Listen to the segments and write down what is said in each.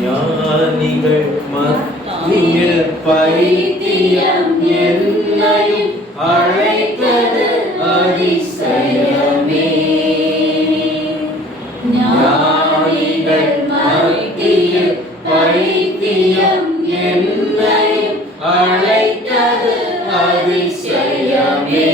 ஞானிகள் மத்தியில் பைத்தியம் என்னையும் அழைத்தது அதிசயமே. ஞானிகள் மத்தியில் பைத்தியம் என்னையும் அழைத்தது அதிசயமே.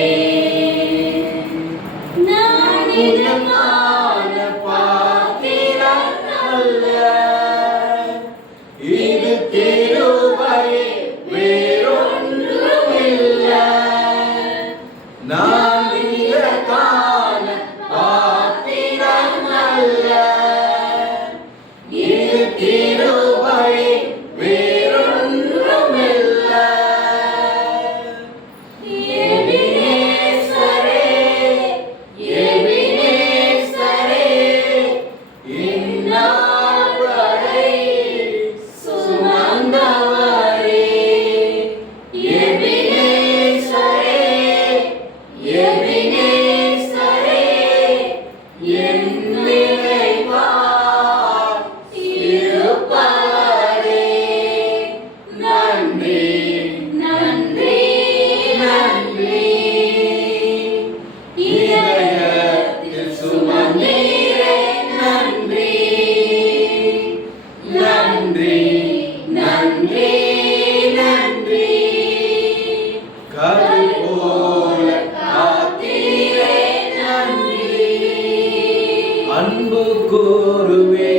அன்பு கூறுவே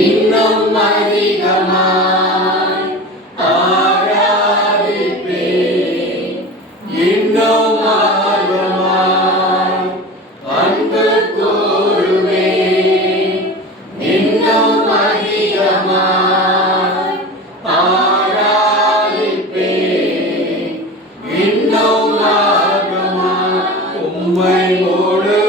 இன்னும் அதிகமாய் ஆராதிப்பே இன்னும் ஆர்வமாய் அன்பு கூறுவே இன்னும் அதிகமாய் ஆராதிப்பே இன்னும் ஆர்வமாய் உம்மை முழு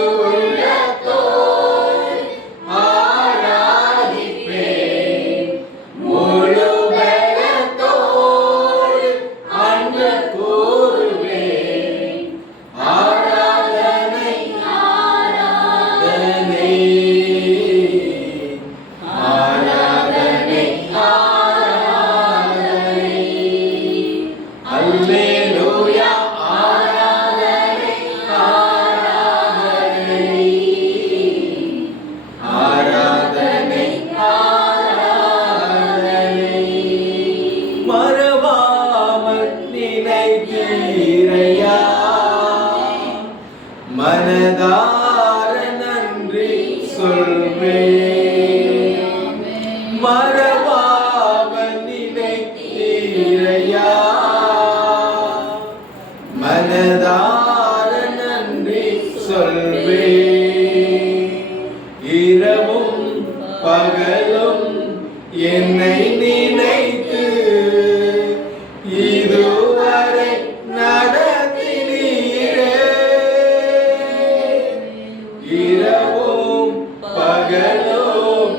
மனதார நன்றி சொல்வேன் மறவாமல் நினைத்தீரையா மனதார நன்றி சொல்வேன் இரவும் பகலும் என்னை நினைத்து இதுவரை நடத்தினீரே இரவும் பகலும்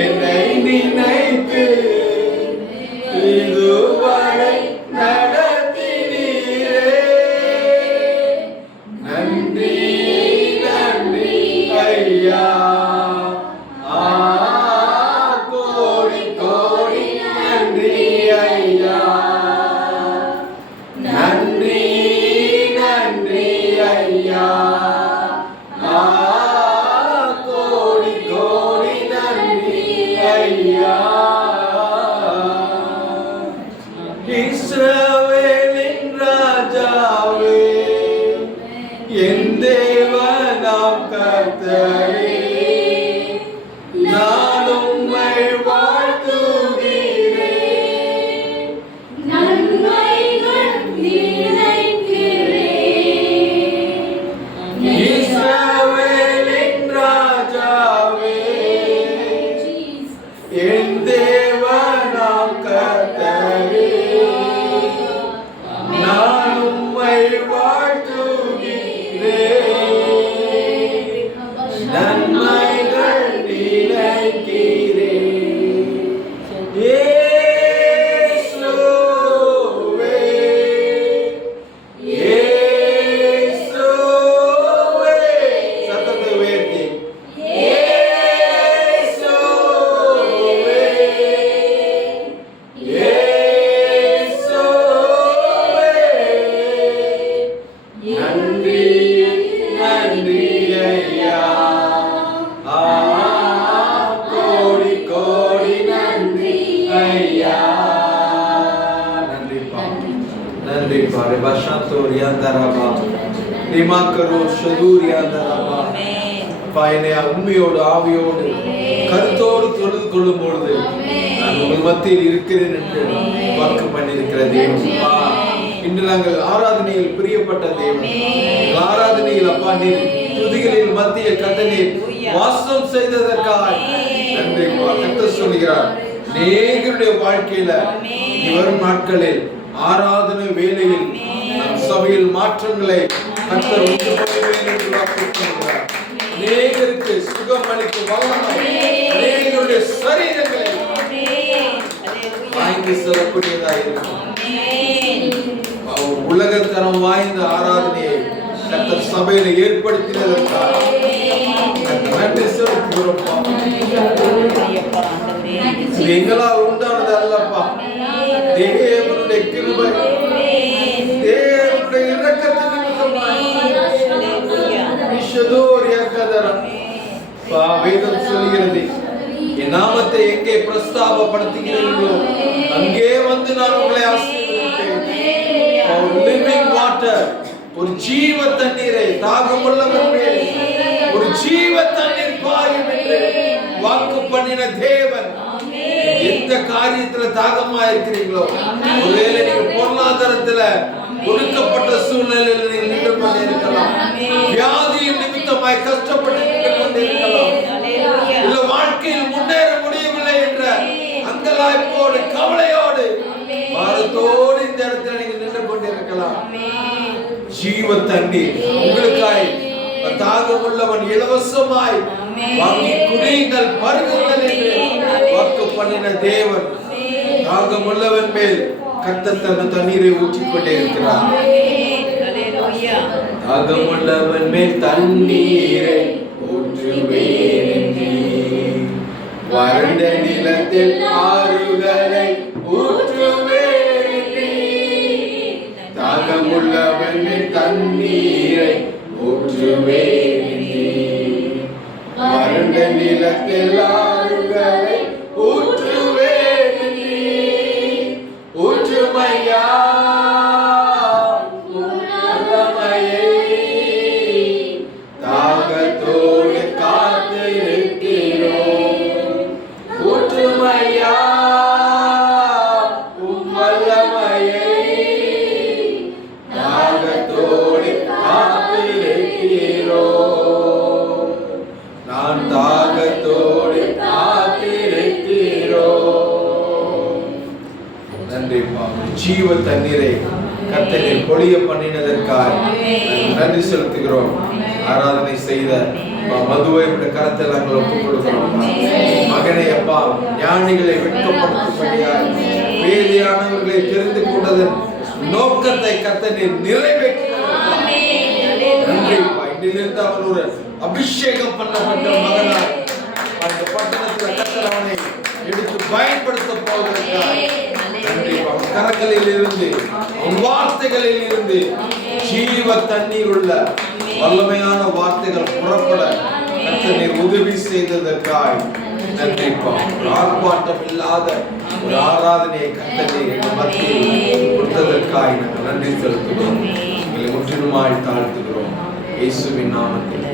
என்னை நினைத்து இதுவரை நடத்தினீரே. நன்றி நன்றி ஐயா, கோடி கோடி நன்றி ஐயா. நன்றி நன்றி ஐயா, கோடி கோடி நன்றி ஐயா. இஸ்ரவேலின் ராஜாவே, என் தேவனாம் கர்த்தரே, நான் உம்மை வாழ்த்துகிறேன். நன்மைகள் நினைக்கிறேன். இஸ்ரவேலின் ராஜாவே, என் தேவனாம் கர்த்தரே, நான் உம்மை வாழ்த்துகிறேன். நன்மைகள் நினைக்கிறேன். இயேசுவே, இயேசுவே, சத்தத்தை உயர்த்தி இயேசுவே, இயேசுவே. நன்றி நன்றி ஐயா, கோடி கோடி நன்றி ஐயா. நன்றிப்பா, நன்றிப்பா. ரிபாஷாத்தோரியாந்தரபா, ரிமாக்கரோ ஷதூரியாந்தரபா. அப்பா, என்னை உண்மையோடு ஆவியோடு கருத்தோடு தொழுது கொள்ளும் பொழுது நான் உங்கள் மத்தியில் இருக்கிறேன் என்று வாக்கு பண்ணியிருக்கிற தேவன். இன்று நாங்கள் ஆராதனையில் பிரியப்பட்ட தேவன். எங்கள் ஆராதனையில் அப்பா நீர் துதிகளின் மத்தியில் கர்த்தர் வாசம் செய்ததற்காக நன்றி. கர்த்தர் சொல்கிறார், அநேகருடைய வாழ்க்கையில வரும் நாட்களில் ஆராதனை வேளையில் நம் சபையில் மாற்றங்களை கர்த்தர் உண்டு பண்ணுவேன் என்று வாக்கு சொல்கிறார். அநேகருக்கு சுகம் அளிக்கும் வல்லமை அநேகருடைய சரீரங்களை வாங்கி செல்லக்கூடியதாக இருக்கும். உலகத்தரம் வாய்ந்த ஆராதனையை கர்த்தர் சபையில ஏற்படுத்தினதற்காக நன்றி செலுத்துகிறோம்ப்பா. இது எங்களால் உண்டானது அல்லப்பா, தேவனுடைய கிருபை, தேவனுடைய இரக்கத்தின் நிமித்தமாய். வேதம் சொல்கிறது, என் நாமத்தை எங்கே பிரஸ்தாபப்படுத்துகிறீர்களோ அங்கே வந்து நான் உங்களை ஆசீர்வதிப்பேன். லிவிங் வாட்டர், ஒரு ஜீவ தண்ணீரை தாகமுள்ளவர் மேல் ஒரு ஜீவ தண்ணீர் பாயும் என்று வாக்கு பண்ணின தேவன். எந்த காரியத்துல தாகமா இருக்கிறீங்களோ, ஒருவேளை நீங்க பொருளாதாரத்துல கொடுக்கப்பட்ட சூழ்நிலையில் நீங்கள் நின்று கொண்டிருக்கலாம், வியாதியின் நிமித்தமாய் கஷ்டப்பட்டு நின்று கொண்டிருக்கலாம், இல்ல வாழ்க்கையில் முன்னேற முடியவில்லை என்ற அங்கலாய்ப்போடு கவலையோடு பாரத்தோடு இந்த இடத்துல நீங்கள் நின்று கொண்டிருக்கலாம். ஜீவ தண்ணீர் உங்களுக்காய் தாகம் உள்ளவன் இலவசமாய் வாங்கி குடியுங்கள், பருகுங்கள் என்று வாக்கு பண்ணின தேவன் தாகம் உள்ளவன் மேல் கர்த்தர் தன் தண்ணீரை ஊற்றிக் கொண்டே இருக்கிறார். தாகம் உள்ளவன் மேல் தண்ணீரை ஊற்றுவேன், வறண்ட நிலத்தில் ஆறுகளை ஊற்றுவேன். தாகம் உள்ளவன் மேல் தண்ணீரை ஊற்றுவேன், வறண்ட நிலத்தில் ஆறுகளை ஊற்றுவேன். ஊற்றுமையா தாகத்தோடு காத்திருக்கிறோம். ஊற்றுமையா வல்லமையை தாகத்தோடு காத்திருக்கிறோம். நான் தாகத்தோடு காத்திருக்கிறோம். நன்றிப்பா, ஜீவ தண்ணீரை கர்த்தர் பொழிய பண்ணினதற்காக நன்றி செலுத்துகிறோம். ஆராதனை செய்த மதுவை கரத்தில் நாங்கள் ஒப்புக் கொடுக்கிறோம். மகனே அப்பா, ஞானிகளை வெட்கப்படுத்தும்படியாய் வேதியானவர்களை தெரிந்து கொண்டதன் நோக்கத்தை கர்த்தர் நிறைவேற்றினார். நன்றிப்பா. இன்றிலிருந்து அவன் ஒரு அபிஷேகம் பண்ணப்பட்ட மகனாய் அந்த பட்டணத்தில் கர்த்தர் அவனை எடுத்து பயன்படுத்த போகிறார். நன்றிப்பா. கரங்களில் இருந்து வார்த்தைகளில் இருந்து ஜீவ தண்ணீர் உள்ள வல்லமையான வார்த்தைகள் புறப்பட கர்த்தர் நீர் உதவி செய்ததற்காய் நன்றிப்பா. ஒரு ஆர்ப்பாட்டம் இல்லாத ஒரு ஆராதனையை கர்த்தர் எங்கள் மத்தியில் கொடுத்ததற்காய் நாங்கள் நன்றி செலுத்துகிறோம். எங்களை முற்றிலுமாய் தாழ்த்துகிறோம். இயேசுவின் நாமத்தில்.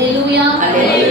Hallelujah.